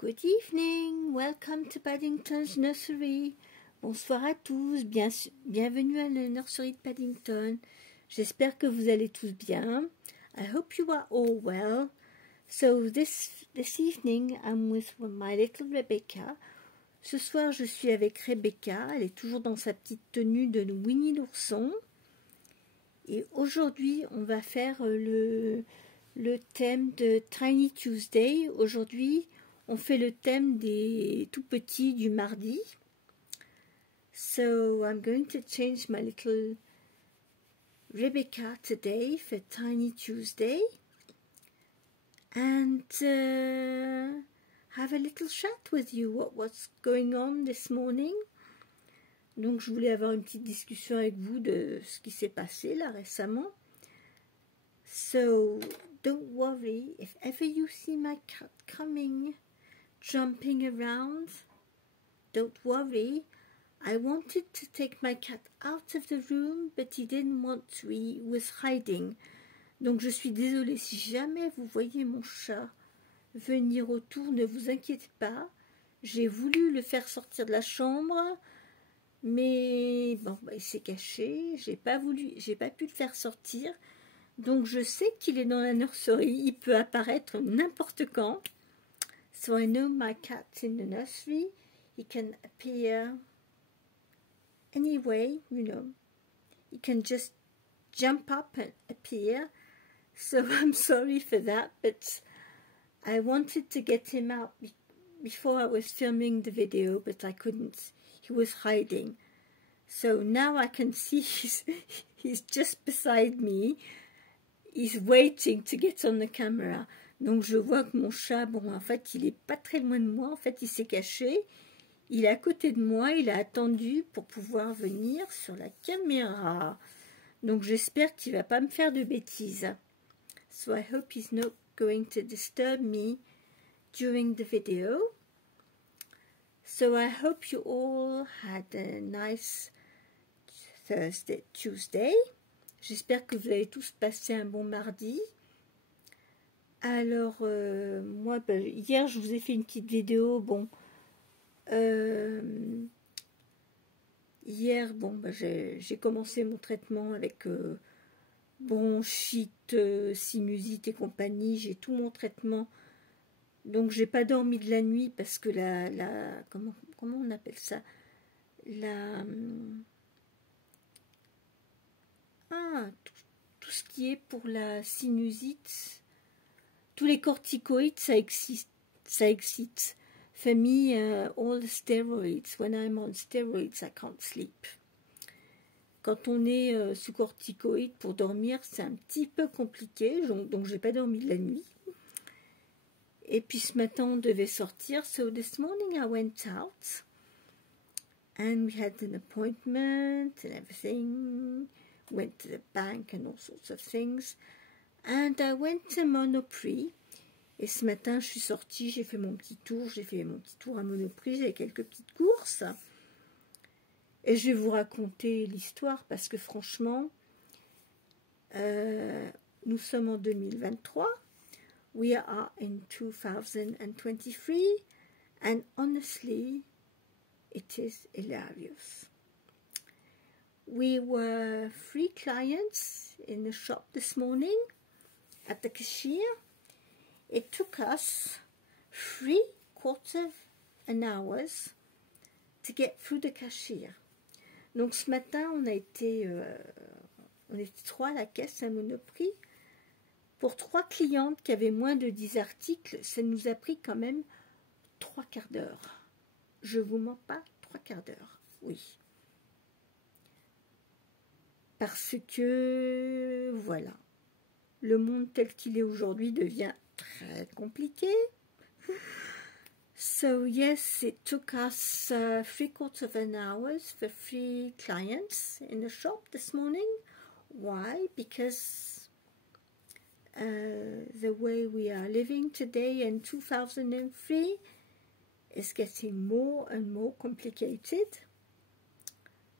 Good evening, welcome to Paddington's Nursery. Bonsoir à tous, bienvenue à la nurserie de Paddington. J'espère que vous allez tous bien. I hope you are all well. So this evening I'm with my little Rebecca. Ce soir je suis avec Rebecca, elle est toujours dans sa petite tenue de Winnie l'ourson. Et aujourd'hui on va faire le thème de Tiny Tuesday. Aujourd'hui on fait le thème des tout petits du mardi. So I'm going to change my little Rebecca today for Tiny Tuesday and have a little chat with you. What's going on this morning? Donc je voulais avoir une petite discussion avec vous de ce qui s'est passé là récemment. So don't worry if ever you see my cat coming, jumping around. Don't worry. I wanted to take my cat out of the room, but he didn't want to. He was hiding. Donc je suis désolée si jamais vous voyez mon chat venir autour, ne vous inquiétez pas. J'ai voulu le faire sortir de la chambre, mais bon, il s'est caché. J'ai pas pu le faire sortir. Donc je sais qu'il est dans la nursery. Il peut apparaître n'importe quand. So I know my cat's in the nursery. He can appear anyway, you know. He can just jump up and appear. So I'm sorry for that, but I wanted to get him out before I was filming the video, but I couldn't. He was hiding. So now I can see he's just beside me. He's waiting to get on the camera. Donc je vois que mon chat, bon en fait il est pas très loin de moi, en fait il s'est caché. Il est à côté de moi, il a attendu pour pouvoir venir sur la caméra. Donc j'espère qu'il ne va pas me faire de bêtises. So I hope he's not going to disturb me during the video. So I hope you all had a nice Tuesday. J'espère que vous avez tous passé un bon mardi. Alors, moi, hier, je vous ai fait une petite vidéo, bon... hier, bon, j'ai commencé mon traitement avec bronchite, sinusite et compagnie. J'ai tout mon traitement. Donc, j'ai pas dormi de la nuit parce que comment on appelle ça? Tout ce qui est pour la sinusite, tous les corticoïdes, ça excite. For me, all the steroids, when I'm on steroids, I can't sleep. Quand on est sous corticoïdes pour dormir, c'est un petit peu compliqué, donc j'ai pas dormi de la nuit. Et puis ce matin, on devait sortir. So this morning I went out and we had an appointment and everything. Went to the bank and all sorts of things. And I went to Monoprix. Et ce matin, je suis sortie, j'ai fait mon petit tour. J'ai fait mon petit tour à Monoprix, j'ai quelques petites courses. Et je vais vous raconter l'histoire parce que franchement, nous sommes en 2023. We are in 2023. And honestly, it is hilarious. We were 3 clients in the shop this morning at the cashier. It took us 3/4 an hour to get through the cashier. Donc ce matin, on était 3 à la caisse à Monoprix. Pour 3 clientes qui avaient moins de 10 articles, ça nous a pris quand même 3/4 d'heure. Je vous mens pas, 3/4 d'heure, oui. Parce que, voilà, le monde tel qu'il est aujourd'hui devient très compliqué. So yes, it took us 3/4 an hour for 3 clients in the shop this morning. Why? Because the way we are living today in 2003 is getting more and more complicated.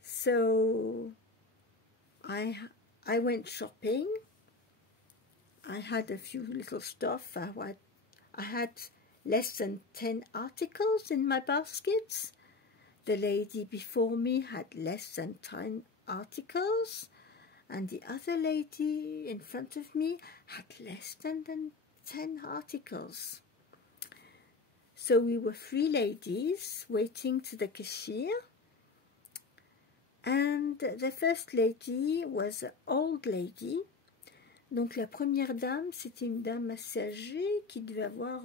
So I went shopping. I had a few little stuff. I had less than 10 articles in my basket. The lady before me had less than 10 articles, and the other lady in front of me had less than 10 articles. So we were 3 ladies waiting to the cashier, and the first lady was an old lady. Donc la première dame, c'était une dame assez âgée qui devait avoir,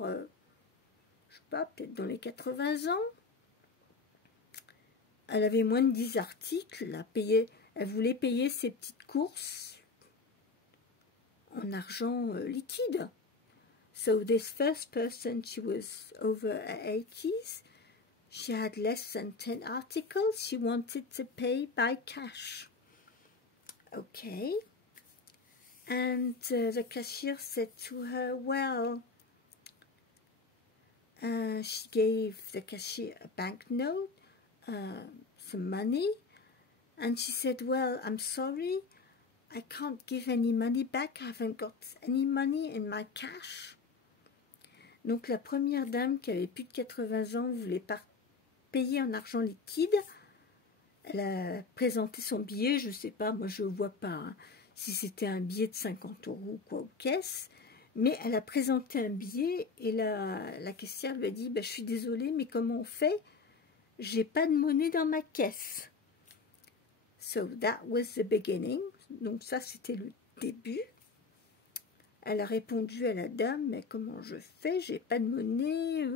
je sais pas, peut-être dans les 80 ans. Elle avait moins de 10 articles, elle voulait payer ses petites courses en argent liquide. So this first person, she was over her 80s. She had less than 10 articles. She wanted to pay by cash. Okay. And the cashier said to her, well, she gave the cashier a banknote, some money, and she said, well, I'm sorry, I can't give any money back, I haven't got any money in my cash. Donc la première dame qui avait plus de 80 ans voulait pas payer en argent liquide. Elle a présenté son billet, je sais pas, moi je vois pas hein, si c'était un billet de 50 € ou quoi aux caisses, mais elle a présenté un billet et la caissière lui a dit, bah, je suis désolée, mais comment on fait? J'ai pas de monnaie dans ma caisse. So that was the beginning. Donc ça c'était le début. Elle a répondu à la dame, mais comment je fais? J'ai pas de monnaie.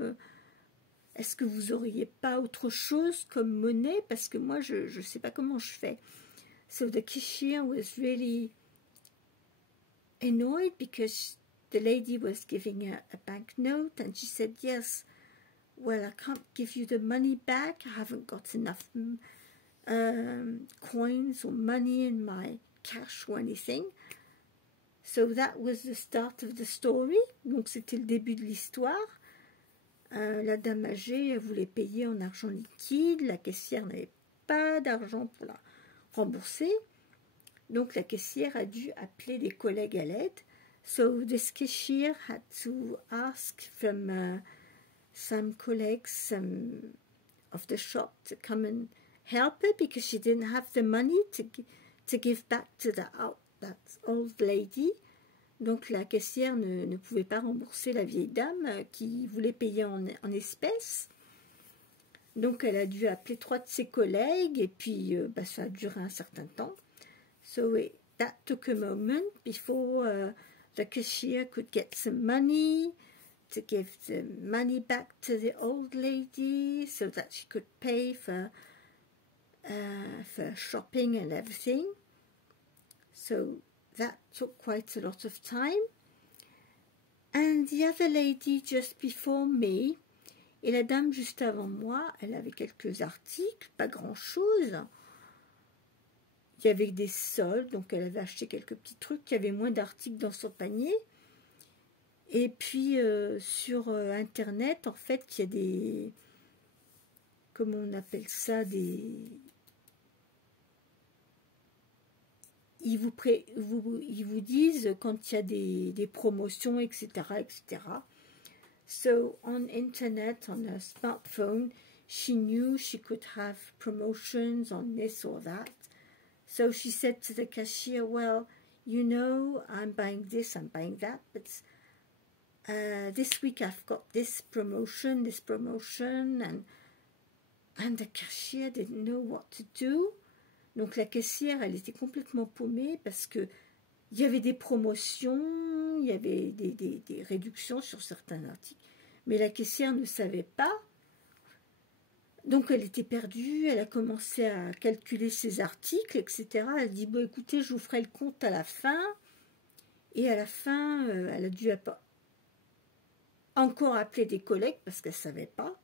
Est-ce que vous auriez pas autre chose comme monnaie? Parce que moi je sais pas comment je fais. So the cashier was really annoyed because the lady was giving her a banknote and she said, yes, well, I can't give you the money back. I haven't got enough coins or money in my cash or anything. So that was the start of the story. Donc c'était le début de l'histoire. La dame âgée, elle voulait payer en argent liquide. La caissière n'avait pas d'argent pour la rembourser. Donc la caissière a dû appeler des collègues à l'aide. So this cashier had to ask from some colleagues of the shop to come and help her because she didn't have the money to give back to that old lady. Donc la caissière ne pouvait pas rembourser la vieille dame qui voulait payer en espèces. Donc elle a dû appeler 3 de ses collègues et puis ça a duré un certain temps. So that took a moment before the cashier could get some money to give the money back to the old lady so that she could pay for shopping and everything. So that took quite a lot of time. And the other lady just before me, et la dame juste avant moi, elle avait quelques articles, pas grand-chose. Il y avait des soldes, donc elle avait acheté quelques petits trucs, il y avait moins d'articles dans son panier. Et puis sur Internet, en fait, il y a des... Comment on appelle ça? Ils vous disent quand il y a des promotions, etc., etc. So on Internet, on a smartphone, she knew she could have promotions on this or that. So she said to the cashier, well, you know, I'm buying this, I'm buying that, but this week I've got this promotion, and the cashier didn't know what to do. Donc la caissière, elle était complètement paumée parce que il y avait des promotions, il y avait des réductions sur certains articles, mais la caissière ne savait pas. Donc elle était perdue, elle a commencé à calculer ses articles, etc. Elle dit, bon écoutez, je vous ferai le compte à la fin. Et à la fin, elle a dû encore appeler des collègues parce qu'elle ne savait pas.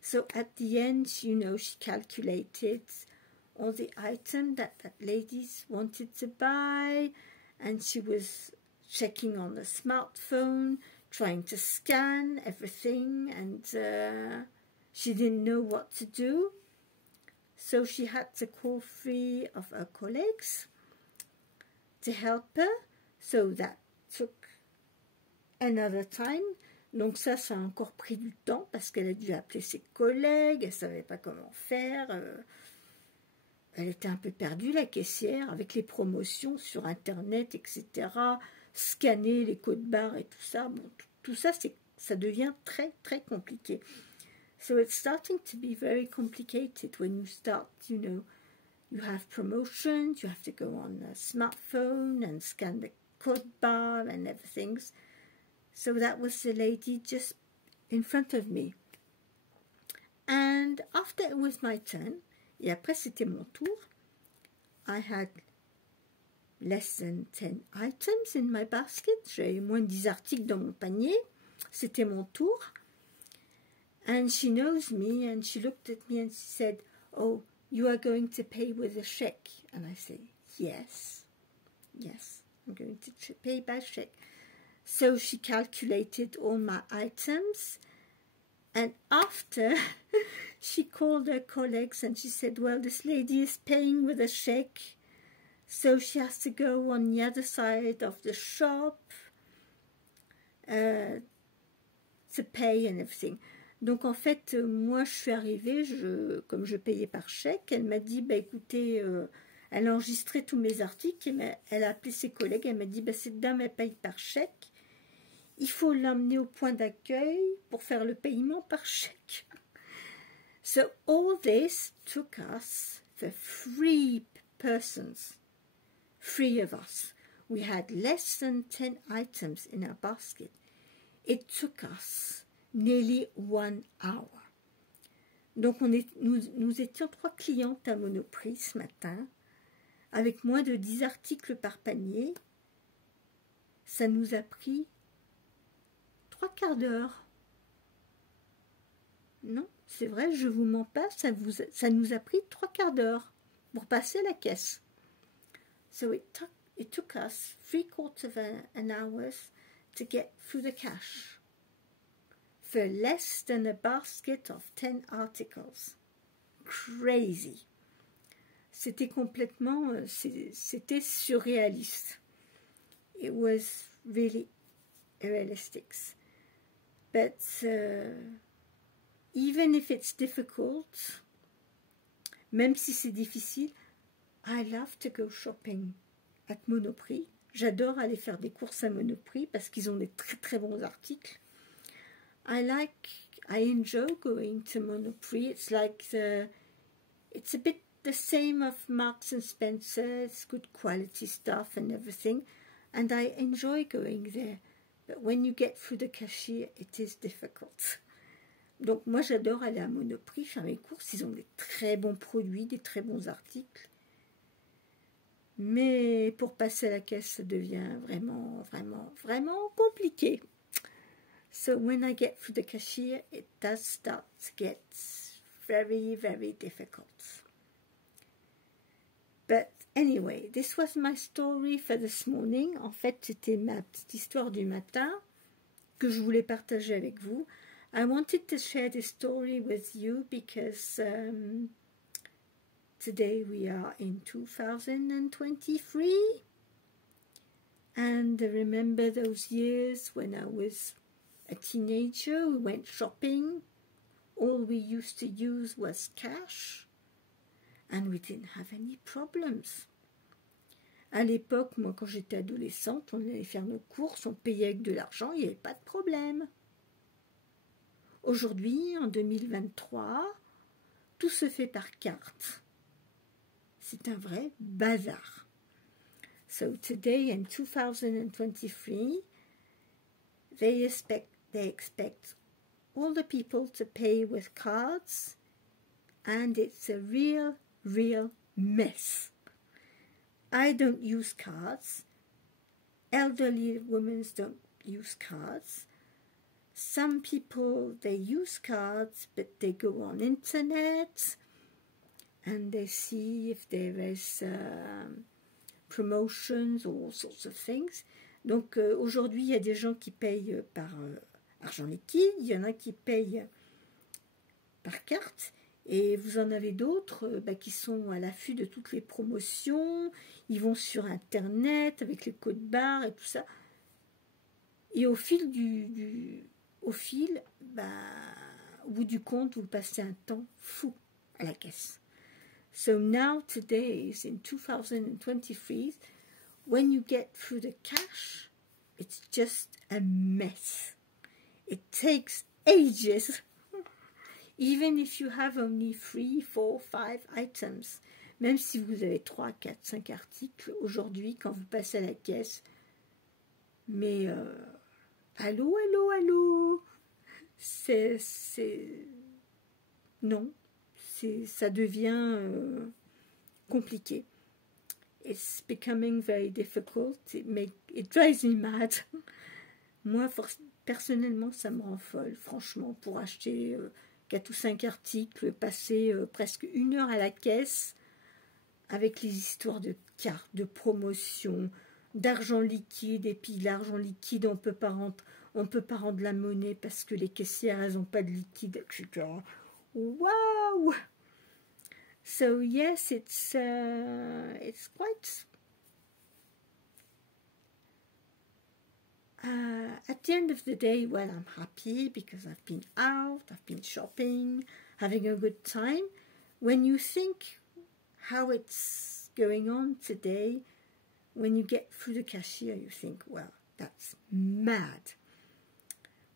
So at the end, you know, she calculated all the items that ladies wanted to buy, and she was checking on the smartphone, trying to scan everything, and she didn't know what to do. So she had to call 3 of her colleagues to help her. So that took another time. Donc ça a encore pris du temps parce qu'elle a dû appeler ses collègues, elle ne savait pas comment faire. Elle était un peu perdue, la caissière, avec les promotions sur Internet, etc. Scanner les codes barres et tout ça. Bon, tout ça, ça devient très, très compliqué. So it's starting to be very complicated when you start, you know, you have promotions, you have to go on a smartphone and scan the code bar and everything. So that was the lady just in front of me. And after it was my turn, et après c'était mon tour, I had less than 10 items in my basket. J'avais moins de 10 articles dans mon panier. C'était mon tour. And she knows me and she looked at me and she said, "Oh, you are going to pay with a check." And I say, yes, I'm going to pay by check. So she calculated all my items, and after she called her colleagues and she said, well, this lady is paying with a check, so she has to go on the other side of the shop to pay and everything. Donc en fait, moi je suis arrivée, comme je payais par chèque, elle m'a dit, bah écoutez, elle a enregistré tous mes articles, et elle a appelé ses collègues, elle m'a dit, bah cette dame elle paye par chèque, il faut l'emmener au point d'accueil pour faire le paiement par chèque. So all this took us, the 3 persons, 3 of us. We had less than 10 items in our basket. It took us nearly 1 hour. Donc nous étions 3 clientes à Monoprix ce matin, avec moins de 10 articles par panier. Ça nous a pris 3 quarts d'heure. Non, c'est vrai, je vous mens pas, ça nous a pris 3 quarts d'heure pour passer la caisse. So it took us 3/4 of an hour to get through the cash for less than a basket of 10 articles. Crazy. C'était complètement, c'était surréaliste. It was really realistic. But even if it's difficult, même si c'est difficile, I love to go shopping at Monoprix. J'adore aller faire des courses à Monoprix parce qu'ils ont des très très bons articles. I enjoy going to Monoprix. It's like it's a bit the same of Marks and Spencer. It's good quality stuff and everything, and I enjoy going there. But when you get through the cashier, it is difficult. Donc moi j'adore aller à Monoprix faire mes courses. Ils ont des très bons produits, des très bons articles. Mais pour passer à la caisse, ça devient vraiment, vraiment, vraiment compliqué. So when I get through the cashier, it does start to get very, very difficult. But anyway, this was my story for this morning. En fait, c'était ma petite histoire du matin que je voulais partager avec vous. I wanted to share this story with you because today we are in 2023. And I remember those years when I was a teenager. We went shopping. All we used to use was cash. And we didn't have any problems. À l'époque, moi, quand j'étais adolescente, on allait faire nos courses, on payait avec de l'argent, il n'y avait pas de problème. Aujourd'hui, en 2023, tout se fait par carte. C'est un vrai bazar. So today, in 2023, they expect all the people to pay with cards, and it's a real mess. I don't use cards. Elderly women don't use cards. Some people, they use cards, but they go on internet and they see if there is promotions or all sorts of things. Donc aujourd'hui, il y a des gens qui payent par argent liquide, il y en a qui payent par carte, et vous en avez d'autres qui sont à l'affût de toutes les promotions, ils vont sur internet avec les codes barres et tout ça. Et au fil au fil, bah, au bout du compte, vous passez un temps fou à la caisse. So now, today is in 2023, when you get through the cash, it's just a mess. It takes ages. Even if you have only 3, 4, 5 items. Même si vous avez 3, 4, 5 articles, aujourd'hui, quand vous passez à la caisse, mais allô, allô, allô, non, ça devient compliqué. It's becoming very difficult. It drives me mad. Moi, personnellement, ça me rend folle, franchement, pour acheter 4 ou 5 articles, passer presque 1 heure à la caisse avec les histoires de cartes, de promotion, d'argent liquide, et puis l'argent liquide, on peut pas rendre la monnaie parce que les caissières, elles n'ont pas de liquide, etc. Wow! So yes, it's quite... at the end of the day, well, I'm happy because I've been out, I've been shopping, having a good time. When you think how it's going on today, when you get through the cashier, you think, well, that's mad.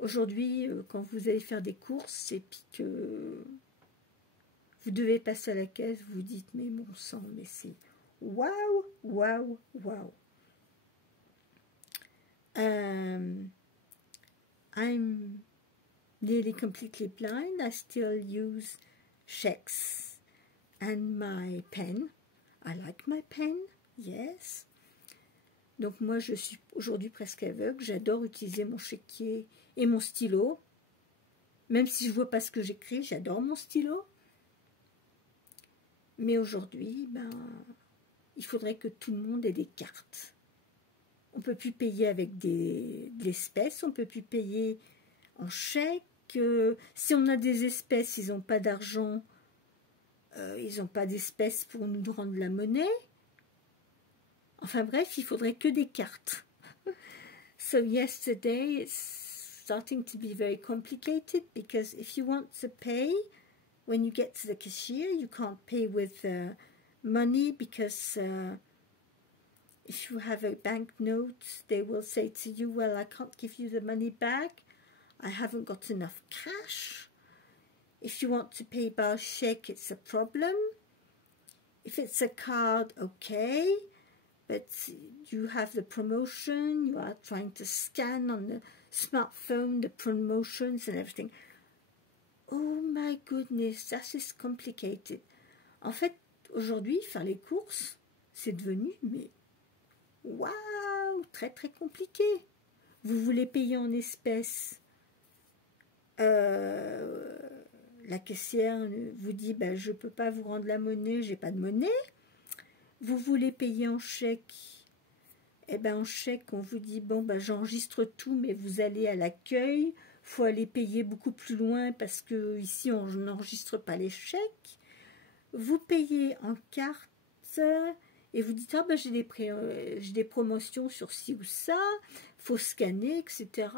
Aujourd'hui, quand vous allez faire des courses et puis que vous devez passer à la caisse, vous dites, mais mon sang, mais c'est waouh, waouh, waouh. I'm nearly completely blind. I still use checks and my pen. I like my pen, yes. Donc moi, je suis aujourd'hui presque aveugle. J'adore utiliser mon chéquier et mon stylo. Même si je ne vois pas ce que j'écris, j'adore mon stylo. Mais aujourd'hui, ben, il faudrait que tout le monde ait des cartes. On ne peut plus payer avec de l'espèce, on ne peut plus payer en chèque. Si on a des espèces, ils n'ont pas d'argent, ils n'ont pas d'espèces pour nous rendre la monnaie. Enfin bref, il faudrait que des cartes. So yesterday, it's starting to be very complicated because if you want to pay, when you get to the cashier, you can't pay with money because if you have a banknote, they will say to you, well, I can't give you the money back. I haven't got enough cash. If you want to pay by check, it's a problem. If it's a card, okay. But you have the promotion, you are trying to scan on the smartphone, the promotions and everything. Oh my goodness, that is complicated. En fait, aujourd'hui, faire les courses, c'est devenu, mais waouh, très très compliqué. Vous voulez payer en espèces, la caissière vous dit, ben, je ne peux pas vous rendre la monnaie, j'ai pas de monnaie. Vous voulez payer en chèque, eh ben en chèque, on vous dit, bon, ben, j'enregistre tout, mais vous allez à l'accueil, il faut aller payer beaucoup plus loin parce que ici on n'enregistre pas les chèques. Vous payez en carte et vous dites, ah ben, j'ai des promotions sur ci ou ça, faut scanner, etc.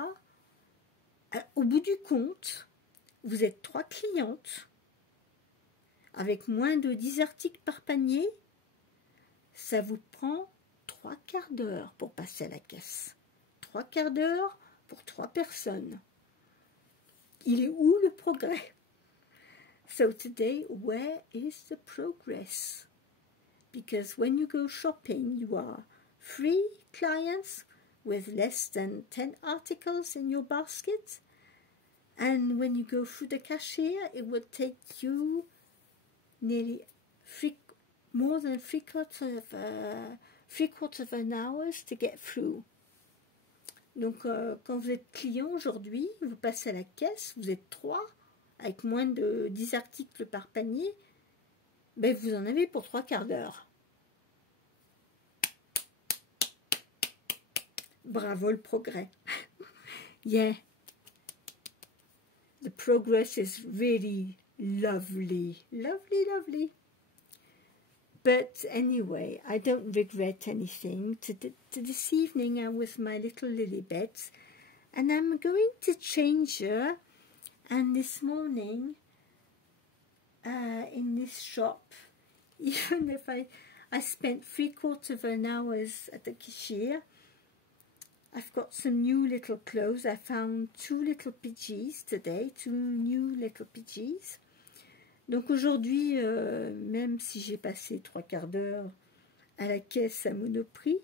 Au bout du compte, vous êtes 3 clientes avec moins de 10 articles par panier. Ça vous prend 3 quarts d'heure pour passer à la caisse. 3 quarts d'heure pour 3 personnes. Il est où le progrès? So today, where is the progress? Because when you go shopping, you are 3 clients with less than 10 articles in your basket. And when you go through the cashier, it will take you nearly more than three quarters of an hour to get through. Donc, quand vous êtes client aujourd'hui, vous passez à la caisse, vous êtes 3, avec moins de 10 articles par panier, ben vous en avez pour 3 quarts d'heure. Bravo le progrès. Yeah. The progress is really lovely. Lovely, lovely. But anyway, I don't regret anything. To this evening, I'm with my little Lilibet, and I'm going to change her. And this morning in this shop, even if I spent 3/4 of an hour at the cashier, I've got some new little clothes. I found 2 little pidgeys today, 2 new little pidgeys. Donc aujourd'hui, même si j'ai passé 3/4 d'heure à la caisse à Monoprix,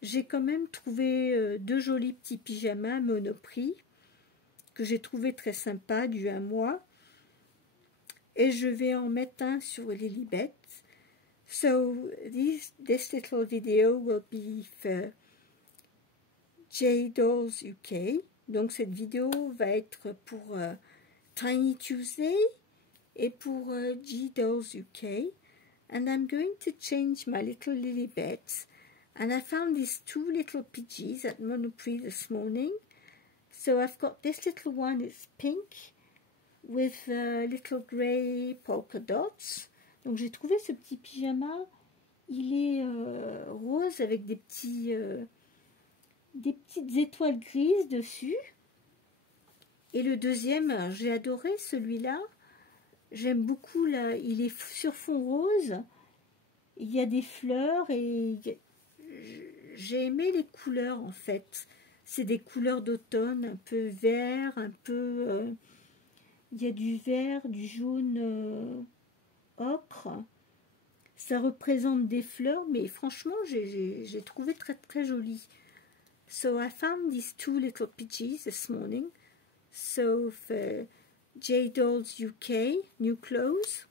j'ai quand même trouvé 2 jolis petits pyjamas à Monoprix que j'ai trouvé très sympa, du 1 mois. Et je vais en mettre un sur Lilibet. So this little video will be for J Dolls UK. Donc cette vidéo va être pour Tiny Tuesday et pour J Dolls UK. And I'm going to change my little Lilibet. And I found these 2 little pidgeys at Monoprix this morning. So I've got this little one, it's pink, with little grey polka dots. Donc j'ai trouvé ce petit pyjama, il est rose avec des petites étoiles grises dessus. Et le deuxième, j'ai adoré celui-là. J'aime beaucoup, là, il est sur fond rose. Il y a des fleurs et j'ai aimé les couleurs en fait. C'est des couleurs d'automne, un peu vert, un peu... il y a du vert, du jaune ocre. Ça représente des fleurs, mais franchement, j'ai trouvé très très joli. So I found these 2 little pidgeys this morning. So for J Dolls UK, new clothes.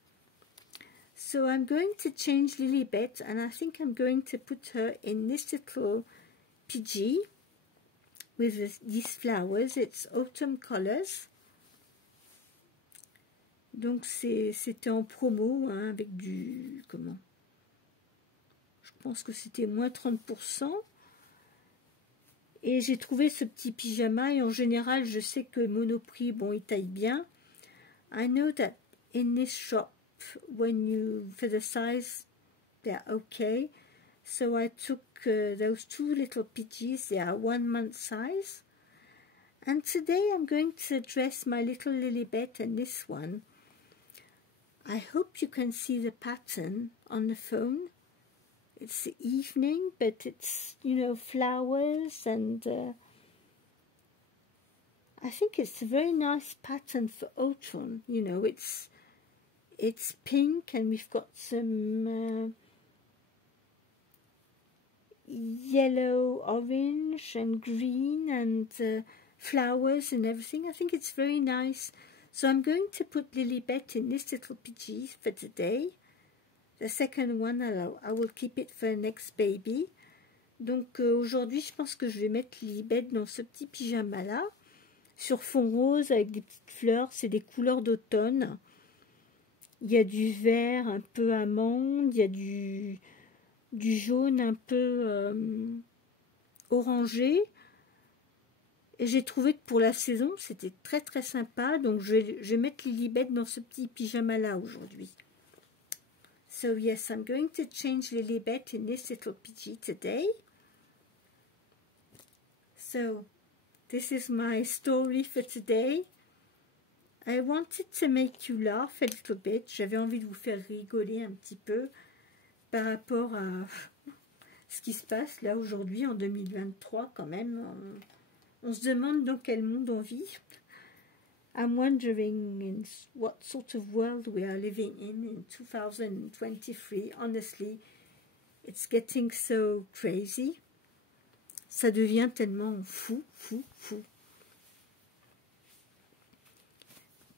So I'm going to change Lilibet, and I think I'm going to put her in this little pidgey with these flowers. It's autumn colors. Donc c'était en promo hein, avec du comment? Je pense que c'était moins 30%. Et j'ai trouvé ce petit pyjama et en général je sais que Monoprix bon il taille bien. I know that in this shop when you for the size they're okay. So I took those 2 little pidgeys. They are 1 month size. And today I'm going to dress my little Lilibet in this one. I hope you can see the pattern on the phone. It's the evening, but it's, you know, flowers and I think it's a very nice pattern for autumn. You know, it's pink and we've got some yellow, orange and green and flowers and everything. I think it's very nice. So I'm going to put Lilibet in this little pidgey for today. The second one, I will keep it for next baby. Donc aujourd'hui, je pense que je vais mettre Lilibet dans ce petit pyjama-là, sur fond rose avec des petites fleurs. C'est des couleurs d'automne. Il y a du vert un peu amande, il y a du jaune un peu orangé. Et j'ai trouvé que pour la saison, c'était très très sympa. Donc je vais mettre Lilibet dans ce petit pyjama-là aujourd'hui. So yes, I'm going to change Lilibet in this little pidgey today. So this is my story for today. I wanted to make you laugh a little bit. J'avais envie de vous faire rigoler un petit peu par rapport à ce qui se passe là aujourd'hui en 2023 quand même. On se demande dans quel monde on vit. I'm wondering in what sort of world we are living in 2023. Honestly, it's getting so crazy. Ça devient tellement fou.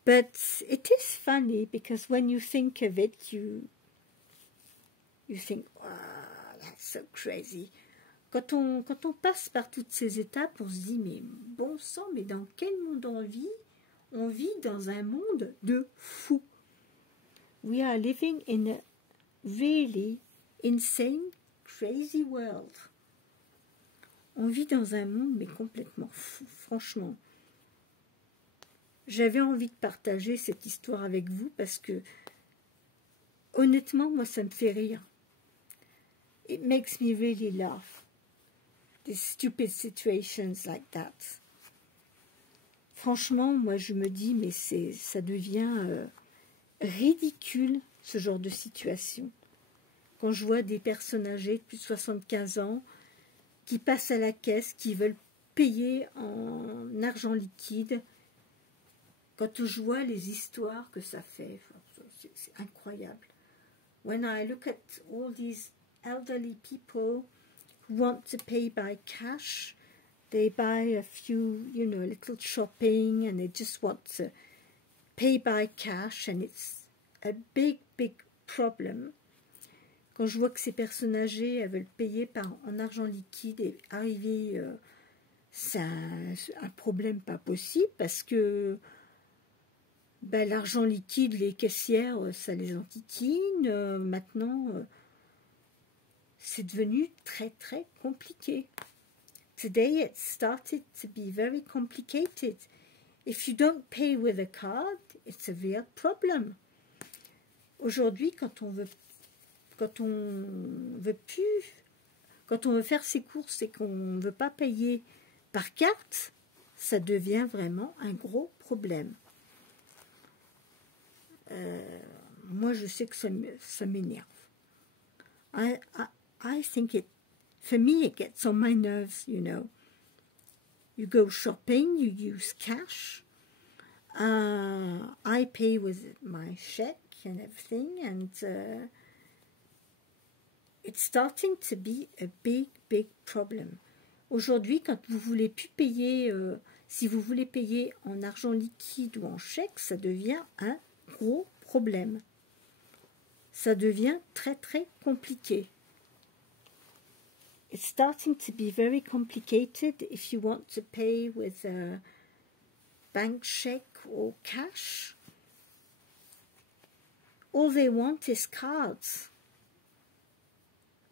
But it is funny because when you think of it, you think, wow, that's so crazy. Quand on passe par toutes ces étapes, on se dit, mais bon sang, mais dans quel monde on vit? On vit dans un monde de fous. We are living in a really insane, crazy world. On vit dans un monde, mais complètement fou, franchement. J'avais envie de partager cette histoire avec vous parce que, honnêtement, moi, ça me fait rire. It makes me really laugh. These stupid situations like that. franchement, moi je me dis, mais ça devient ridicule ce genre de situation. Quand je vois des personnes âgées de plus de 75 ans qui passent à la caisse, qui veulent payer en argent liquide, quand je vois les histoires que ça fait, c'est incroyable. When I look at all these elderly people who want to pay by cash, they buy a few, you know, little shopping, and they just want to pay by cash, and it's a big, big problem. Quand je vois que ces personnes âgées elles veulent payer en argent liquide et arriver, c'est un problème pas possible parce que ben, l'argent liquide, les caissières, ça les enquiquine. Maintenant, c'est devenu très, très compliqué. Today, it started to be very complicated. If you don't pay with a card, it's a real problem. Aujourd'hui, quand on veut faire ses courses et qu'on ne veut pas payer par carte, ça devient vraiment un gros problème. Moi, je sais que ça m'énerve. I think for me, it gets on my nerves, you know. You go shopping, you use cash. I pay with my check and everything, and it's starting to be a big, big problem. Aujourd'hui, quand vous voulez plus payer, si vous voulez payer en argent liquide ou en chèque, ça devient un gros problème. Ça devient très, très compliqué. It's starting to be very complicated if you want to pay with a bank check or cash. All they want is cards.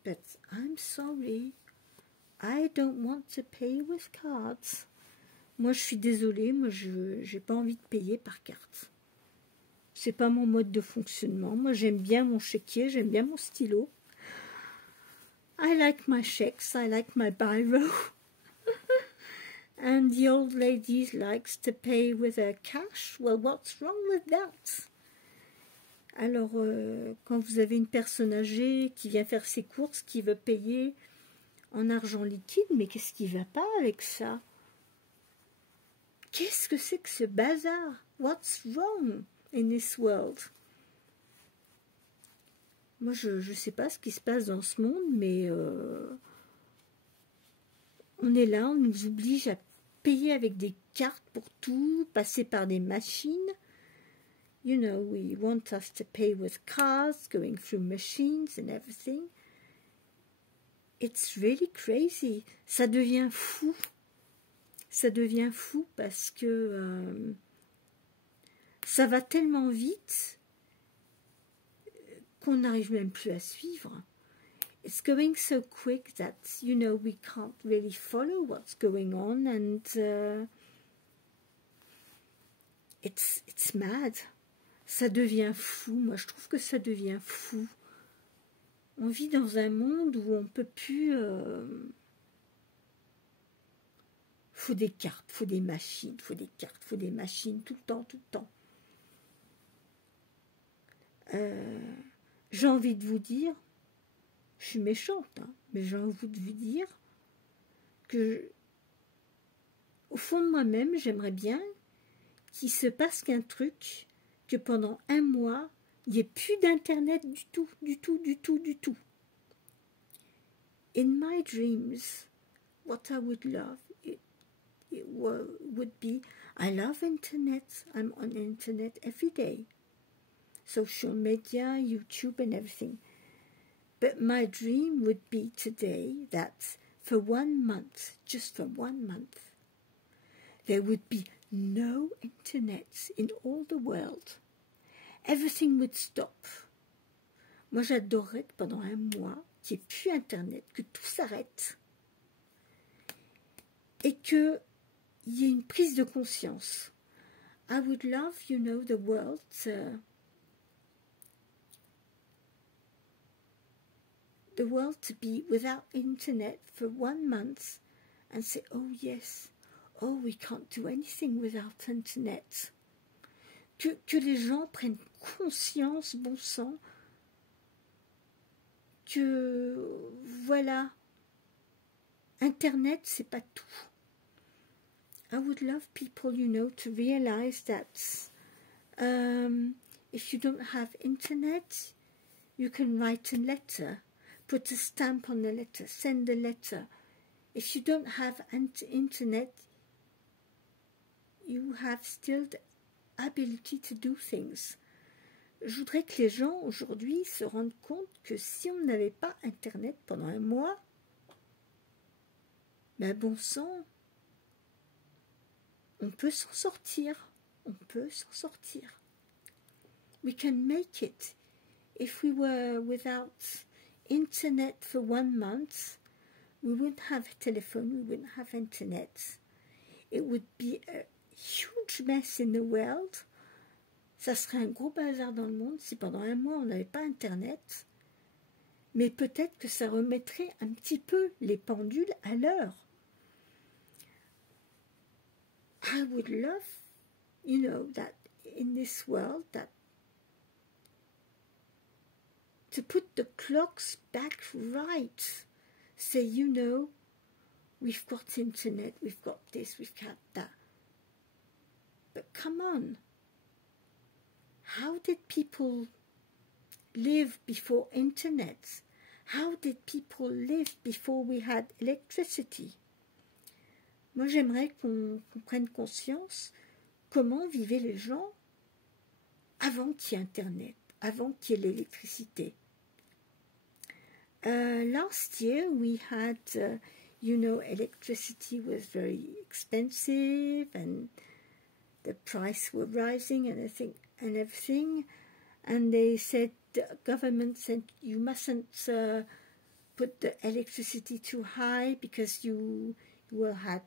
But I'm sorry, I don't want to pay with cards. Moi, je suis désolée, moi, je n'ai pas envie de payer par carte. C'est pas mon mode de fonctionnement. Moi, j'aime bien mon chéquier, j'aime bien mon stylo. I like my checks, I like my biro. And the old lady likes to pay with her cash. Well, what's wrong with that? Alors, quand vous avez une personne âgée qui vient faire ses courses, qui veut payer en argent liquide, mais qu'est-ce qui ne va pas avec ça? Qu'est-ce que c'est que ce bazar? What's wrong in this world? Moi, je ne sais pas ce qui se passe dans ce monde, mais on est là, on nous oblige à payer avec des cartes pour tout, passer par des machines. You know, we want us to pay with cards, going through machines and everything. It's really crazy. Ça devient fou. Ça devient fou parce que ça va tellement vite qu'on n'arrive même plus à suivre. It's going so quick that, you know, we can't really follow what's going on, and it's mad. Ça devient fou. Moi, je trouve que ça devient fou. On vit dans un monde où on peut plus... faut des cartes, faut des machines, faut des cartes, faut des machines, tout le temps, tout le temps. J'ai envie de vous dire, je suis méchante, hein, mais j'ai envie de vous dire que, au fond de moi-même, j'aimerais bien qu'il se passe qu'un truc, que pendant un mois, il n'y ait plus d'internet du tout, du tout, du tout, du tout. In my dreams, what I would love, it would be, I love internet, I'm on internet every day. Social media, YouTube and everything. But my dream would be today that for 1 month, just for 1 month, there would be no internet in all the world. Everything would stop. Moi, j'adorerais que pendant un mois, qu'il n'y ait plus internet, que tout s'arrête. Et qu'il y ait une prise de conscience. I would love, you know, the world to be without internet for 1 month and say, oh yes, oh, we can't do anything without Internet. Que les gens prennent conscience, bon sang, que voilà, Internet, c'est pas tout. I would love people, you know, to realize that if you don't have Internet, you can write a letter, put a stamp on the letter, send a letter. If you don't have Internet, you have still the ability to do things. Je voudrais que les gens aujourd'hui se rendent compte que si on n'avait pas Internet pendant un mois, ben bon sang, on peut s'en sortir. On peut s'en sortir. We can make it. If we were without Internet for 1 month, we wouldn't have a telephone, we wouldn't have Internet. It would be a huge mess in the world. Ça serait un gros bazar dans le monde si pendant un mois on n'avait pas Internet. Mais peut-être que ça remettrait un petit peu les pendules à l'heure. I would love, you know, that in this world, that to put the clocks back right. Say, you know, we've got Internet, we've got this, we've got that. But come on. How did people live before Internet? How did people live before we had electricity? Moi, j'aimerais qu'on prenne conscience comment vivaient les gens avant qu'il y ait Internet, avant qu'il y ait l'électricité. Last year, we had, you know, electricity was very expensive and the price were rising and everything. And they said, the government said, you mustn't put the electricity too high because you will have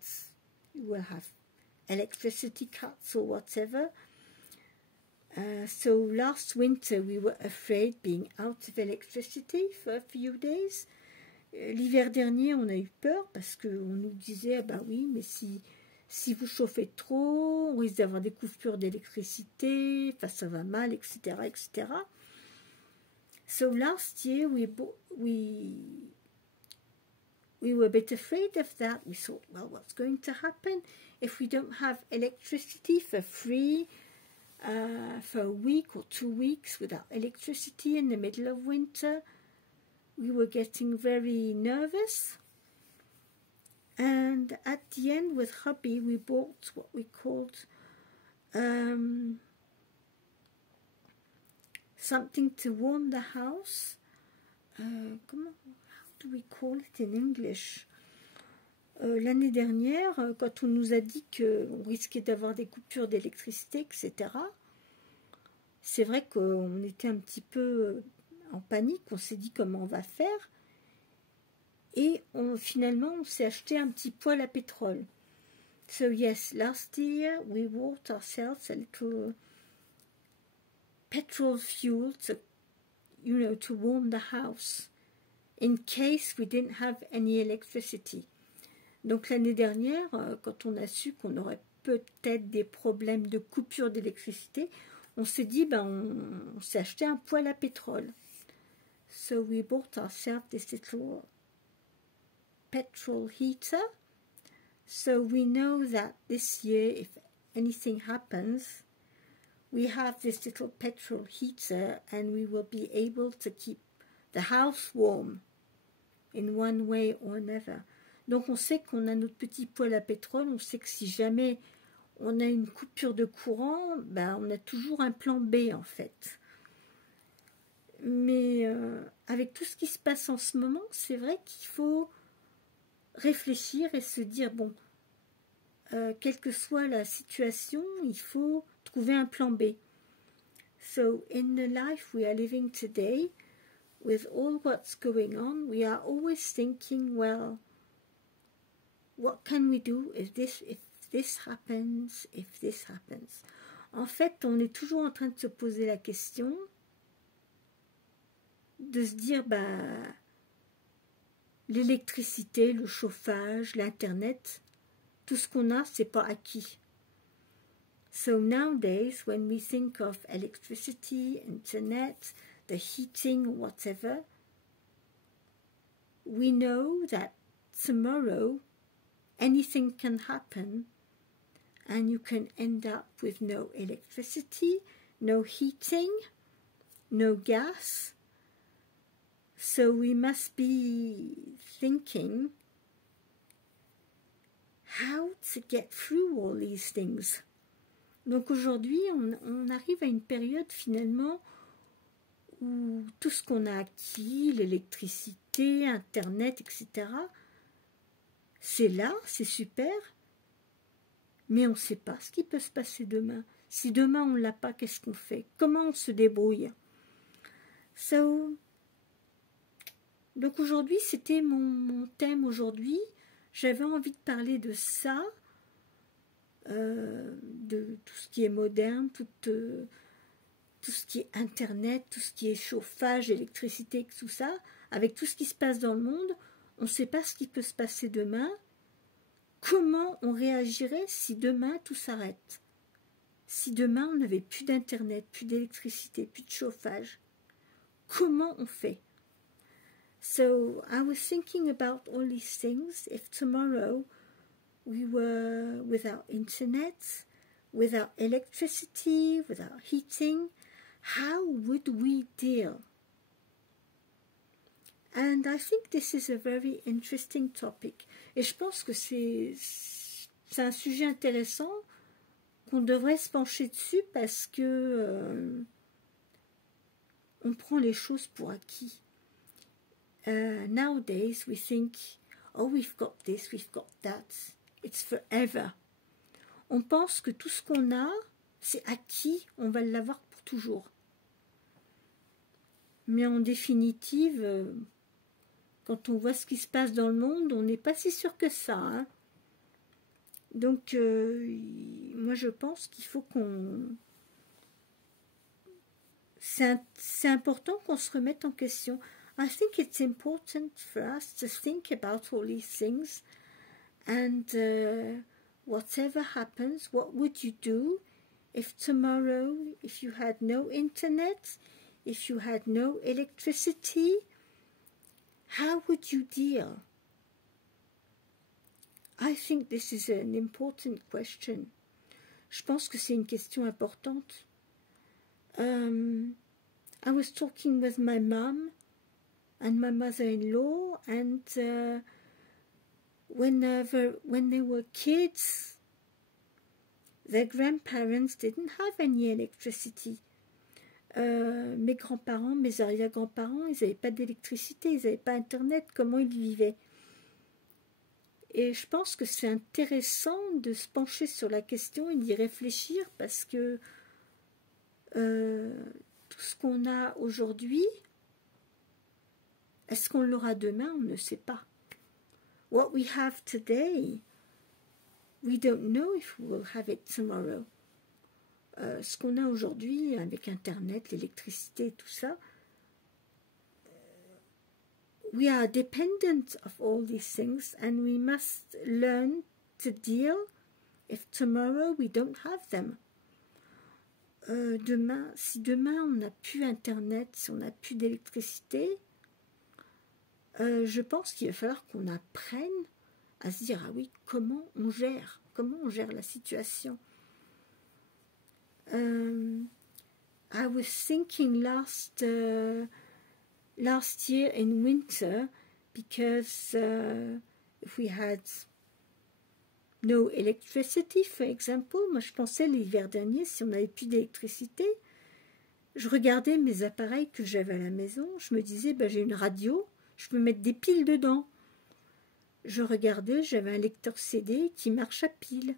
electricity cuts or whatever. So last winter we were afraid being out of electricity for a few days. L'hiver dernier on a eu peur parce qu'on nous disait ah bah oui mais si vous chauffez trop on risque d'avoir des coupures d'électricité, enfin ça va mal, etc., etc. So last year we were a bit afraid of that. We thought, well, what's going to happen if we don't have electricity for free for a week or 2 weeks without electricity in the middle of winter? We were getting very nervous. And at the end with hubby, we bought what we called something to warm the house. How do we call it in English? L'année dernière, quand on nous a dit qu'on risquait d'avoir des coupures d'électricité, etc., c'est vrai qu'on était un petit peu en panique, on s'est dit comment on va faire, et finalement on s'est acheté un petit poêle à pétrole. So yes, last year we bought ourselves a little petrol fuel to, you know, to warm the house in case we didn't have any electricity. Donc l'année dernière, quand on a su qu'on aurait peut-être des problèmes de coupure d'électricité, on s'est dit, ben, on s'est acheté un poêle à pétrole. So we bought ourselves this little petrol heater. So we know that this year, if anything happens, we have this little petrol heater and we will be able to keep the house warm in one way or another. Donc on sait qu'on a notre petit poêle à pétrole, on sait que si jamais on a une coupure de courant, ben on a toujours un plan B en fait. Mais avec tout ce qui se passe en ce moment, c'est vrai qu'il faut réfléchir et se dire, bon, quelle que soit la situation, il faut trouver un plan B. So in the life we are living today, with all what's going on, we are always thinking, well, what can we do if this happens, if this happens? En fait, on est toujours en train de se poser la question, de se dire, l'électricité, le chauffage, l'Internet, Tout ce qu'on a, c'est pas acquis. So nowadays, when we think of electricity, internet, the heating, whatever, we know that tomorrow anything can happen and you can end up with no electricity, no heating, no gas. So we must be thinking how to get through all these things. Donc aujourd'hui, on arrive à une période finalement où tout ce qu'on a acquis, l'électricité, Internet, etc., c'est là, c'est super, mais on ne sait pas ce qui peut se passer demain. Si demain on ne l'a pas, qu'est-ce qu'on fait? Comment on se débrouille? Donc aujourd'hui, c'était mon thème aujourd'hui. J'avais envie de parler de ça, de tout ce qui est moderne, tout ce qui est Internet, tout ce qui est chauffage, électricité, tout ça, avec tout ce qui se passe dans le monde, on ne sait pas ce qui peut se passer demain. Comment on réagirait si demain tout s'arrête? Si demain on n'avait plus d'Internet, plus d'électricité, plus de chauffage, comment on fait? So I was thinking about all these things. If tomorrow we were without internet, without electricity, without heating, how would we deal? And I think this is a very interesting topic. Et je pense que c'est un sujet intéressant qu'on devrait se pencher dessus parce que on prend les choses pour acquis. Nowadays we think, oh, we've got this, we've got that, it's forever. On pense que tout ce qu'on a, c'est acquis, on va l'avoir pour toujours. Mais en définitive, quand on voit ce qui se passe dans le monde, on n'est pas si sûr que ça. Hein. Donc, moi je pense qu'il faut qu'on... C'est important qu'on se remette en question. I think it's important for us to think about all these things and whatever happens, what would you do if tomorrow, if you had no internet, if you had no electricity, how would you deal? I think this is an important question. Je pense que c'est une question importante. I was talking with my mom and my mother-in-law, and when they were kids, their grandparents didn't have any electricity. Mes grands-parents, mes arrière-grands-parents, ils n'avaient pas d'électricité, ils n'avaient pas Internet, comment ils vivaient? Et je pense que c'est intéressant de se pencher sur la question et d'y réfléchir parce que tout ce qu'on a aujourd'hui, est-ce qu'on l'aura demain? On ne sait pas. What we have today, we don't know if we will have it tomorrow. Ce qu'on a aujourd'hui avec Internet, l'électricité et tout ça, we are dependent of all these things and we must learn to deal if tomorrow we don't have them. Si demain on n'a plus Internet, si on n'a plus d'électricité, je pense qu'il va falloir qu'on apprenne à se dire, ah oui, comment on gère la situation. I was thinking last year in winter, because if we had no electricity, for example, moi je pensais l'hiver dernier, si on n'avait plus d'électricité, je regardais mes appareils que j'avais à la maison, je me disais, ben, j'ai une radio, je peux mettre des piles dedans. Je regardais, j'avais un lecteur CD qui marche à pile.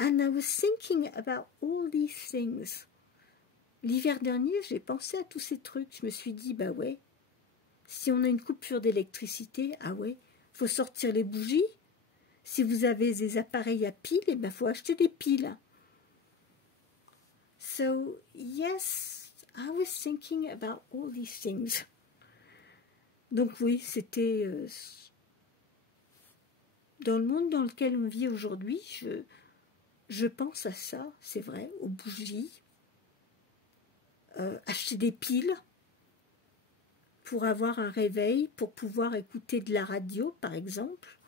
And I was thinking about all these things. L'hiver dernier, j'ai pensé à tous ces trucs. Je me suis dit, bah ouais, si on a une coupure d'électricité, ah ouais, faut sortir les bougies. Si vous avez des appareils à piles, eh ben, faut acheter des piles. So, yes, I was thinking about all these things. Donc oui, c'était dans le monde dans lequel on vit aujourd'hui, je pense à ça, c'est vrai, aux bougies, acheter des piles pour avoir un réveil, pour pouvoir écouter de la radio, par exemple.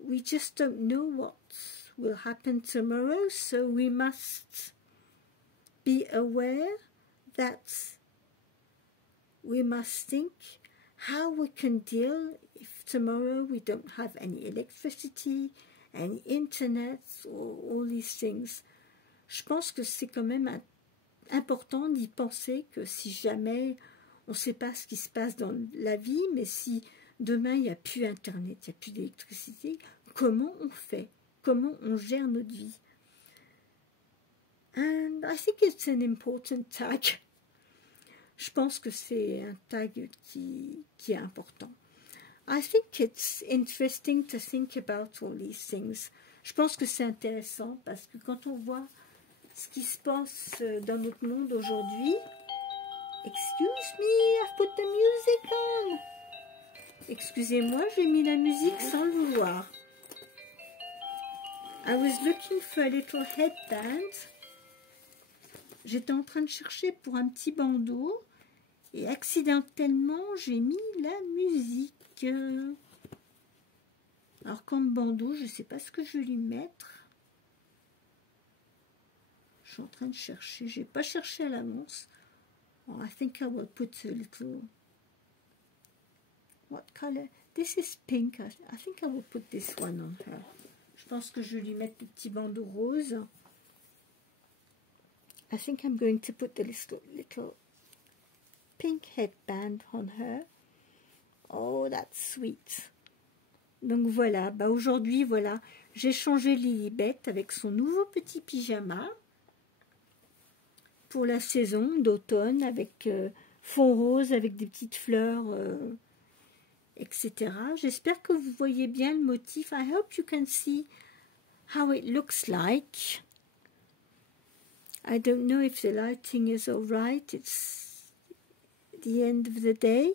We just don't know what will happen tomorrow, so we must be aware that we must think how we can deal if tomorrow we don't have any electricity, any internet, or all these things. Je pense que c'est quand même important d'y penser que si jamais on ne sait pas ce qui se passe dans la vie, mais si demain il n'y a plus internet, il n'y a plus d'électricité, comment on fait? Comment on gère notre vie? And I think it's an important tag. Je pense que c'est un tag qui est important. I think it's interesting to think about all these things. Je pense que c'est intéressant parce que quand on voit ce qui se passe dans notre monde aujourd'hui, excuse me, I've put the music on. Excusez-moi, j'ai mis la musique sans le vouloir. I was looking for a little headband. J'étais en train de chercher pour un petit bandeau et accidentellement j'ai mis la musique. Alors comme bandeau, je ne sais pas ce que je vais lui mettre. Je suis en train de chercher. Je n'ai pas cherché à l'annonce. Oh, I think I will put a little... What color? This is pink. I think I will put this one on her. Je pense que je vais lui mettre le petit bandeau rose. I think I'm going to put the little pink headband on her. Oh, that's sweet. Donc voilà, bah aujourd'hui, voilà, j'ai changé Lilibet avec son nouveau petit pyjama pour la saison d'automne avec fond rose, avec des petites fleurs, etc. J'espère que vous voyez bien le motif. I hope you can see how it looks like. I don't know if the lighting is all right. It's the end of the day.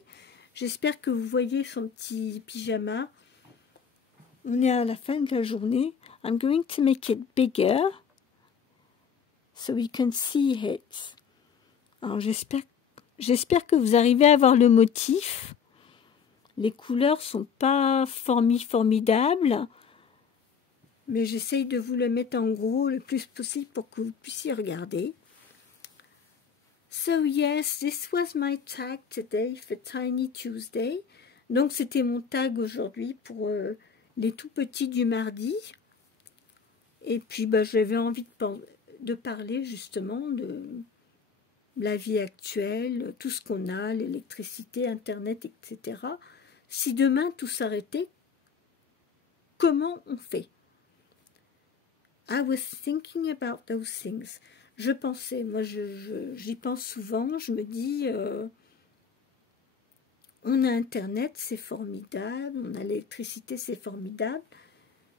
J'espère que vous voyez son petit pyjama. On est à la fin de la journée. I'm going to make it bigger so we can see it. Alors j'espère que vous arrivez à voir le motif. Les couleurs sont pas formidables, mais j'essaye de vous le mettre en gros le plus possible pour que vous puissiez regarder. So yes, this was my tag today for Tiny Tuesday. Donc c'était mon tag aujourd'hui pour les tout petits du mardi. Et puis bah, j'avais envie de parler justement de la vie actuelle, tout ce qu'on a, l'électricité, Internet, etc. Si demain tout s'arrêtait, comment on fait? I was thinking about those things. Je pensais, moi j'y pense souvent, je me dis, on a Internet, c'est formidable, on a l'électricité, c'est formidable,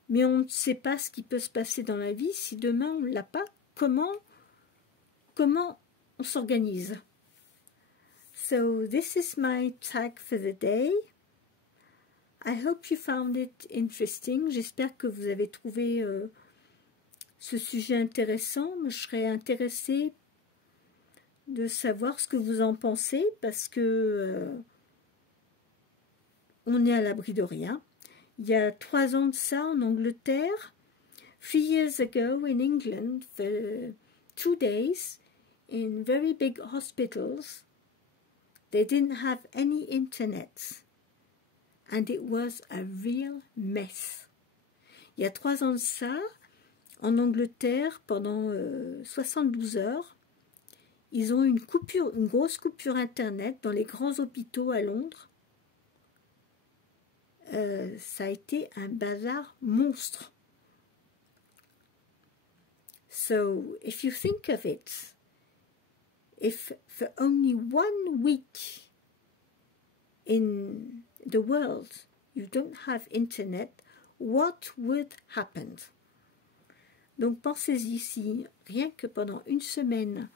mais on ne sait pas ce qui peut se passer dans la vie. Si demain on ne l'a pas, comment on s'organise? So this is my tag for the day. I hope you found it interesting. J'espère que vous avez trouvé ce sujet intéressant. Je serais intéressée de savoir ce que vous en pensez parce que on est à l'abri de rien. Il y a 3 ans de ça en Angleterre, 3 years ago in England, for 2 days in very big hospitals, they didn't have any internet. And it was a real mess. Il y a 3 ans de ça, en Angleterre, pendant 72 heures, ils ont eu une grosse coupure Internet dans les grands hôpitaux à Londres. Ça a été un bazar monstre. So, if you think of it, if for only 1 week in the world you don't have internet, what would happen? Donc pensez-y, si rien que pendant 1 semaine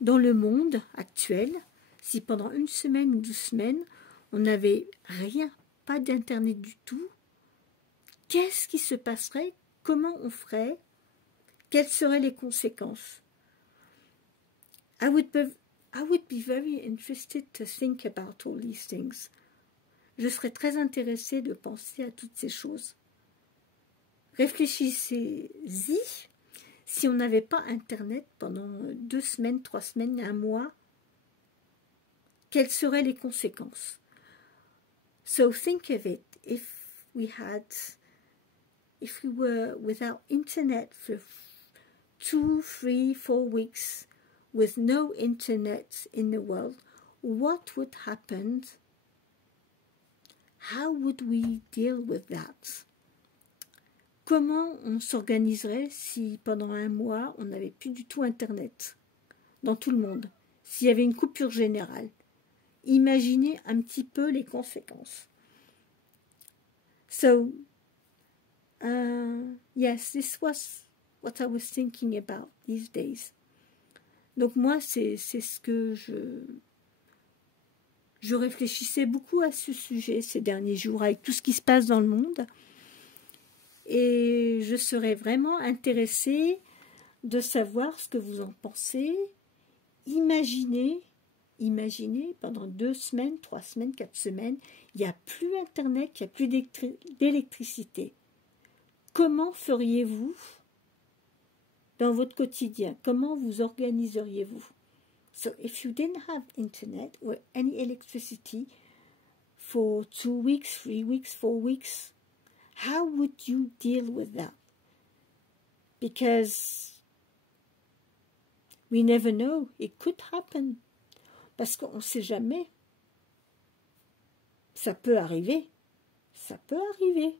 dans le monde actuel, si pendant 1 semaine ou 2 semaines on n'avait rien, pas d'internet du tout, qu'est-ce qui se passerait? Comment on ferait? Quelles seraient les conséquences? I would be very interested to think about all these things. Je serais très intéressée de penser à toutes ces choses. Réfléchissez-y, si on n'avait pas Internet pendant 2 semaines, 3 semaines, 1 mois, quelles seraient les conséquences? So think of it, if we were without Internet for 2, 3, 4 weeks, with no Internet in the world, what would happen? How would we deal with that? Comment on s'organiserait si pendant 1 mois on n'avait plus du tout Internet dans tout le monde, s'il y avait une coupure générale? Imaginez un petit peu les conséquences. So, yes, this was what I was thinking about these days. Donc moi, c'est ce que je réfléchissais beaucoup à ce sujet ces derniers jours, avec tout ce qui se passe dans le monde. Et je serais vraiment intéressée de savoir ce que vous en pensez. Imaginez pendant 2 semaines, 3 semaines, 4 semaines, il n'y a plus Internet, il n'y a plus d'électricité. Comment feriez-vous dans votre quotidien? Comment vous organiseriez-vous? So if you didn't have Internet or any electricity for 2 weeks, 3 weeks, 4 weeks, how would you deal with that? Because we never know, it could happen. Parce qu'on ne sait jamais. Ça peut arriver. Ça peut arriver.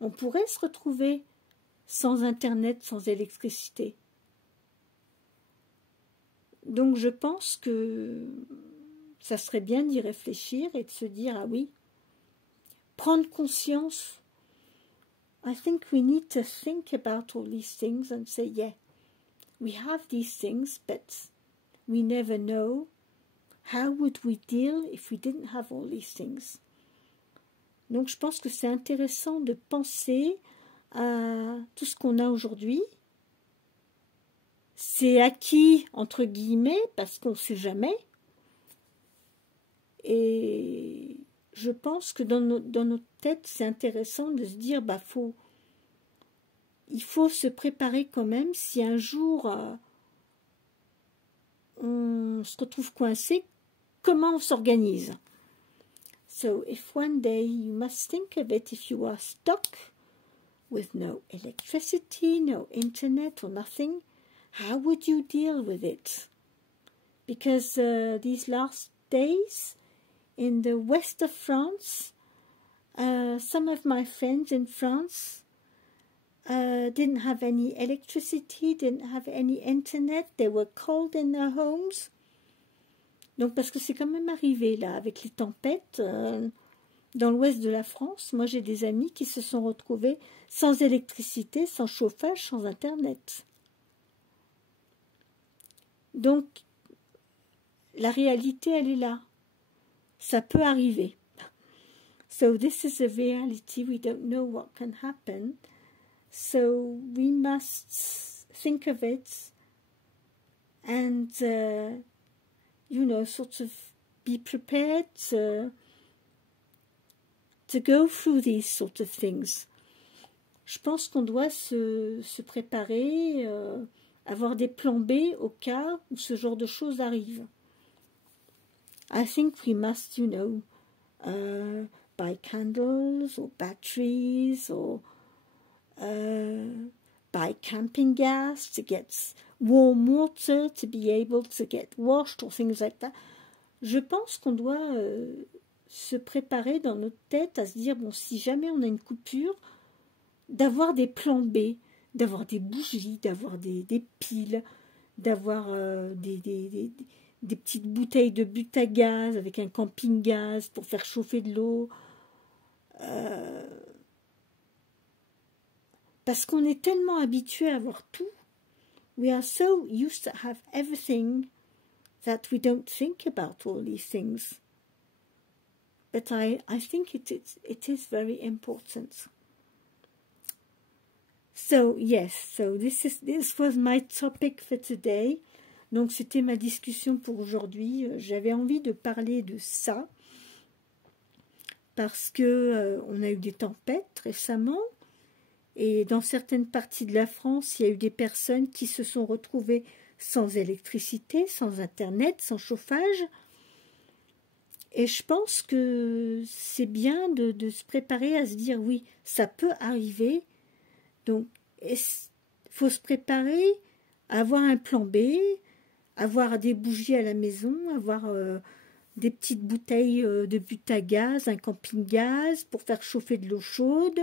On pourrait se retrouver sans Internet, sans électricité. Donc je pense que ça serait bien d'y réfléchir et de se dire, ah oui, prendre conscience. I think we need to think about all these things and say, yeah, we have these things, but we never know. How would we deal if we didn't have all these things? Donc je pense que c'est intéressant de penser à tout ce qu'on a aujourd'hui. C'est acquis, entre guillemets, parce qu'on ne sait jamais. Et je pense que dans notre tête, c'est intéressant de se dire, bah, il faut se préparer quand même si un jour on se retrouve coincé, comment on s'organise. So if one day you must think of it, if you are stuck with no electricity, no internet or nothing, how would you deal with it? Because these last days in the west of France, some of my friends in France didn't have any electricity, didn't have any internet, they were cold in their homes. Donc parce que c'est quand même arrivé là, avec les tempêtes dans l'ouest de la France, moi j'ai des amis qui se sont retrouvés sans électricité, sans chauffage, sans internet. Donc la réalité elle est là, ça peut arriver. So this is a reality, we don't know what can happen, so we must think of it and you know, sort of be prepared to go through these sort of things. Je pense qu'on doit se préparer, avoir des plans B au cas où ce genre de choses arrive. I think we must, you know, buy candles or batteries or buy camping gas to get warm water to be able to get washed or things like that. Je pense qu'on doit se préparer dans notre tête à se dire, bon, si jamais on a une coupure, d'avoir des plans B, d'avoir des bougies, d'avoir des piles, d'avoir des petites bouteilles de but à gaz avec un camping-gaz pour faire chauffer de l'eau. Parce qu'on est tellement habitué à avoir tout. We are so used to have everything that we don't think about all these things. but I think it is very important. So yes, so this was my topic for today. Donc c'était ma discussion pour aujourd'hui. J'avais envie de parler de ça parce que on a eu des tempêtes récemment et dans certaines parties de la France, il y a eu des personnes qui se sont retrouvées sans électricité, sans internet, sans chauffage. Et je pense que c'est bien de se préparer à se dire oui, ça peut arriver. Donc il faut se préparer à avoir un plan B, avoir des bougies à la maison, avoir des petites bouteilles de but à gaz, un camping-gaz pour faire chauffer de l'eau chaude.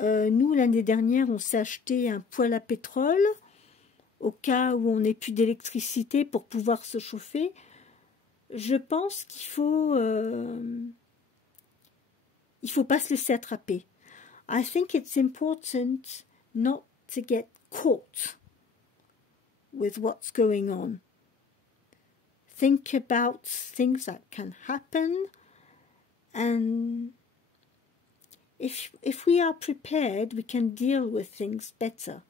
Nous, l'année dernière, on s'est acheté un poêle à pétrole au cas où on n'ait plus d'électricité pour pouvoir se chauffer. Je pense qu'il faut pas se laisser attraper. I think it's important not to get caught with what's going on. Think about things that can happen, and if we are prepared, we can deal with things better.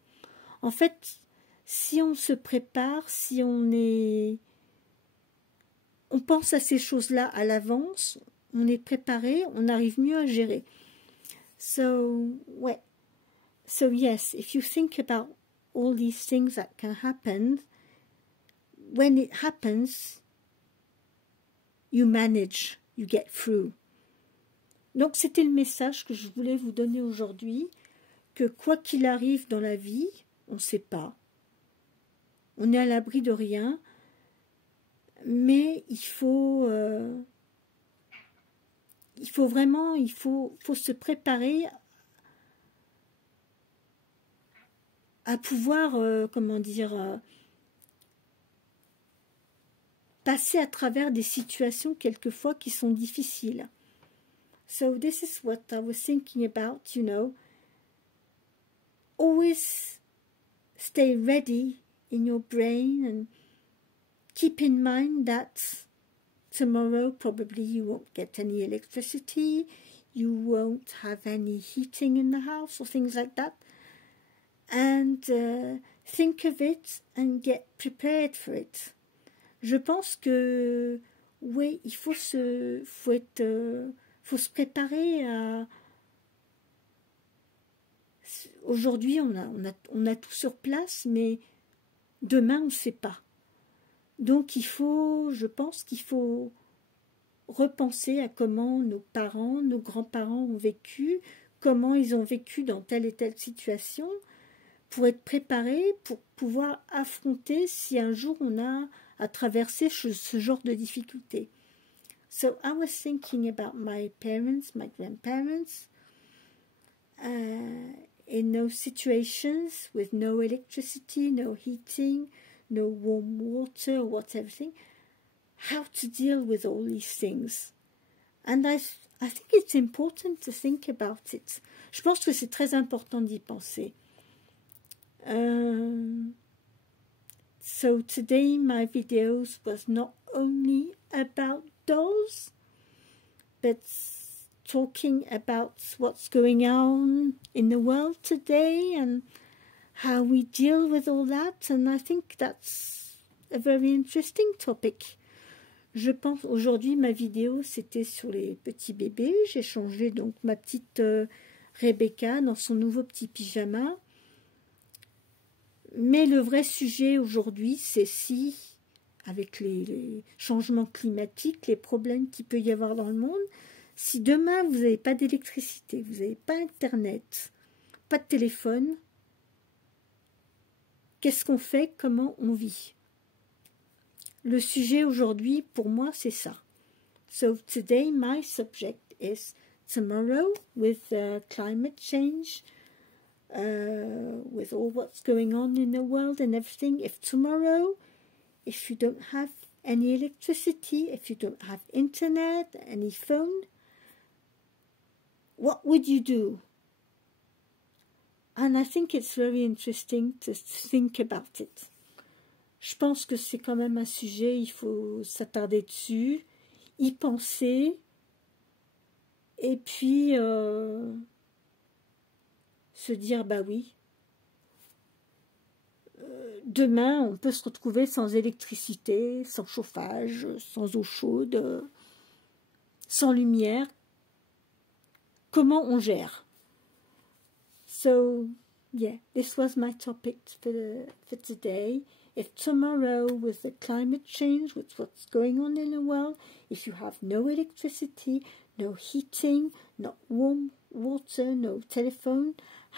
En fait, si on se prépare, si on pense à ces choses-là à l'avance, on est préparé, on arrive mieux à gérer. So yes, if you think about all these things that can happen, when it happens, you manage, you get through. Donc c'était le message que je voulais vous donner aujourd'hui, que quoi qu'il arrive dans la vie, on ne sait pas. On est à l'abri de rien, mais il faut se préparer à pouvoir, passer à travers des situations quelquefois qui sont difficiles. So this is what I was thinking about, always stay ready in your brain and keep in mind that tomorrow probably you won't get any electricity, you won't have any heating in the house or things like that. And think of it and get prepared for it. Je pense que oui, il faut se préparer à. Aujourd'hui, on a tout sur place, mais demain, on ne sait pas. Donc, je pense qu'il faut repenser à comment nos parents, nos grands-parents ont vécu, comment ils ont vécu dans telle et telle situation, pour être préparés, pour pouvoir affronter si un jour on a à traverser ce genre de difficultés. So I was thinking about my parents, my grandparents, in those situations with no electricity, no heating, no warm water or whatever, how to deal with all these things. And I think it's important to think about it. Je pense que c'est très important d'y penser. So today my videos was not only about dolls, but talking about what's going on in the world today and how we deal with all that, and I think that's a very interesting topic. Je pense aujourd'hui ma vidéo c'était sur les petits bébés. J'ai changé donc ma petite Rebecca dans son nouveau petit pyjama. Mais le vrai sujet aujourd'hui, c'est si, avec les changements climatiques, les problèmes qu'il peut y avoir dans le monde, si demain vous n'avez pas d'électricité, vous n'avez pas Internet, pas de téléphone, qu'est-ce qu'on fait? Comment on vit? Le sujet aujourd'hui, pour moi, c'est ça. So today, my subject is tomorrow with climate change, with all what's going on in the world and everything. If tomorrow, if you don't have any electricity, if you don't have internet, any phone, what would you do? And I think it's very interesting to think about it. Je pense que c'est quand même un sujet, il faut s'attarder dessus, y penser, Et puis, se dire, bah oui, demain, on peut se retrouver sans électricité, sans chauffage, sans eau chaude, sans lumière. Comment on gère? So, yeah, this was my topic for today. If tomorrow, with the climate change, with what's going on in the world, if you have no electricity, no heating, not warm water, no telephone,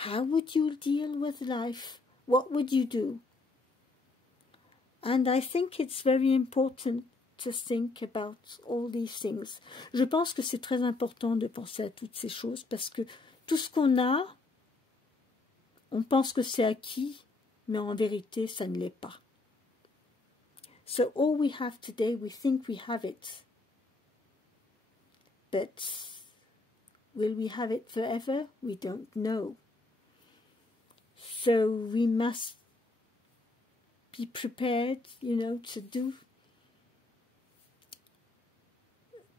how would you deal with life? What would you do? And I think it's very important to think about all these things. Je pense que c'est très important de penser à toutes ces choses parce que tout ce qu'on a, on pense que c'est acquis, mais en vérité, ça ne l'est pas. So all we have today, we think we have it. But will we have it forever? We don't know. So we must be prepared,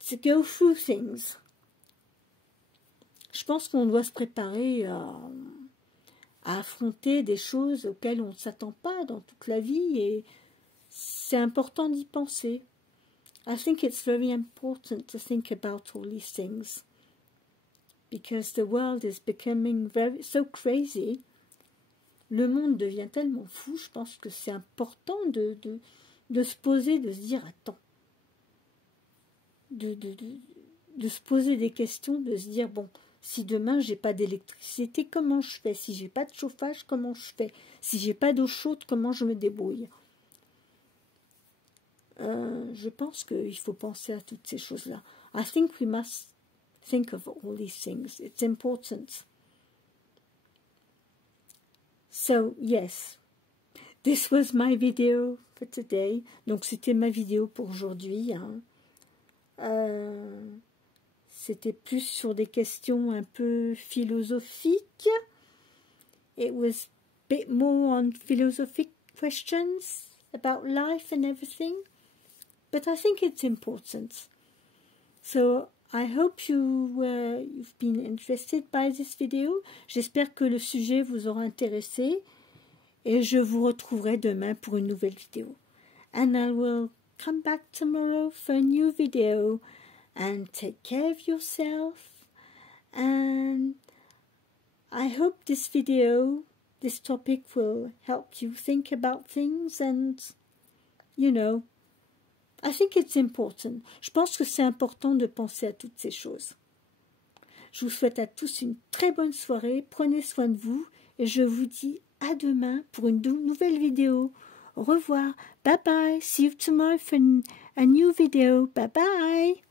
to go through things. Je pense qu'on doit se préparer à affronter des choses auxquelles on ne s'attend pas dans toute la vie et c'est important d'y penser. I think it's very important to think about all these things because the world is becoming so crazy. Le monde devient tellement fou, je pense que c'est important de se poser, de se dire, attends, de se poser des questions, de se dire, bon, si demain j'ai pas d'électricité, comment je fais? Si j'ai pas de chauffage, comment je fais? Si j'ai pas d'eau chaude, comment je me débrouille? Je pense qu'il faut penser à toutes ces choses-là. I think we must think of all these things. It's important. So, yes, this was my video for today. Donc, c'était ma vidéo pour aujourd'hui. C'était plus sur des questions un peu philosophiques. It was a bit more on philosophic questions about life and everything. But I think it's important. So, I hope you've been interested by this video. J'espère que le sujet vous aura intéressé. Et je vous retrouverai demain pour une nouvelle vidéo. And I will come back tomorrow for a new video. And take care of yourself. And I hope this video, this topic will help you think about things. And, I think it's important. Je pense que c'est important de penser à toutes ces choses. Je vous souhaite à tous une très bonne soirée. Prenez soin de vous. Et je vous dis à demain pour une nouvelle vidéo. Au revoir. Bye bye. See you tomorrow for a new video. Bye bye.